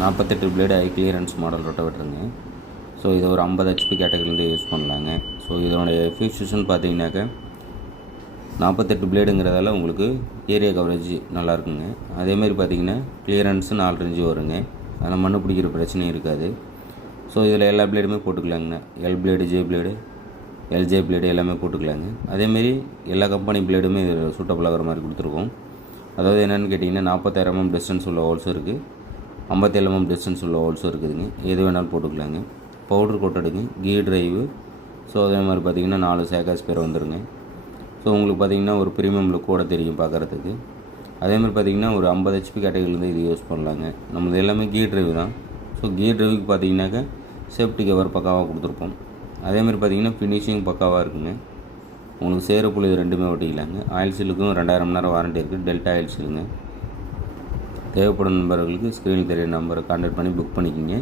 48 blade high clearance model ரொட்டவேட்டருங்க. So இதை ஒரு 50 ஹெச்பி கேட்டகரிலேருந்து யூஸ் பண்ணலாங்க. ஸோ இதனுடைய எஃபிஷியன்ட் பார்த்தீங்கன்னாக்கா 48 பிளேடுங்கிறதால உங்களுக்கு ஏரியா கவரேஜ் நல்லாயிருக்குங்க. அதேமாதிரி பார்த்தீங்கன்னா கிளியரன்ஸு 4 இன்ச்சு வருங்க. அதில் மண்ணு பிடிக்கிற பிரச்சனையும் இருக்காது. ஸோ இதில் எல்லா பிளேடுமே போட்டுக்கலாங்கண்ணா. L blade, J blade, LJ blade எல்லாமே போட்டுக்கலாங்க. அதேமாரி எல்லா கம்பெனி பிளேடுமே இதில் சூட்டபிள் ஆகிற மாதிரி கொடுத்துருக்கோம். அதாவது என்னென்னு கேட்டிங்கன்னா 46 mm டிஸ்டன்ஸ் உள்ள ஹோல்ஸும் இருக்குது, 57 mm டிஸ்டன்ஸ் உள்ள ஹோல்ஸும் இருக்குதுங்க. எது வேணாலும் போட்டுக்கலாங்க. பவுட்ரு கோட்டடுங்க, கீ ட்ரைவு. ஸோ அதே மாதிரி பார்த்திங்கன்னா 4 சேகா ஸ்பேர் வந்துடுங்க. ஸோ உங்களுக்கு பார்த்திங்கன்னா ஒரு ப்ரீமியம் லுக் கூட தெரியும் பார்க்குறதுக்கு. அதேமாதிரி பார்த்திங்கன்னா ஒரு 50 ஹெச்பி கேட்டகரிலேருந்து இது யூஸ் பண்ணலாங்க. நம்மளது எல்லாமே கீ ட்ரைவ் தான். ஸோ கீ ட்ரைவுக்கு பார்த்திங்கனாக்கா சேஃப்டி கவர் பக்காவாக கொடுத்துருப்போம். அதேமாதிரி பார்த்திங்கன்னா ஃபினிஷிங் பக்காவாக இருக்குங்க. உங்களுக்கு சேறு புள்ளி ரெண்டுமே ஓட்டிக்கலாங்க. ஆயில் சீலுக்கும் 2000 மணி நேரம் வாரண்ட்டி இருக்குது. டெல்டா ஆயில் சீலுங்க. தேவைப்படும் நண்பர்களுக்கு ஸ்க்ரீனில் தெரிய நம்பரை கான்டாக்ட் பண்ணி புக் பண்ணிக்கிங்க.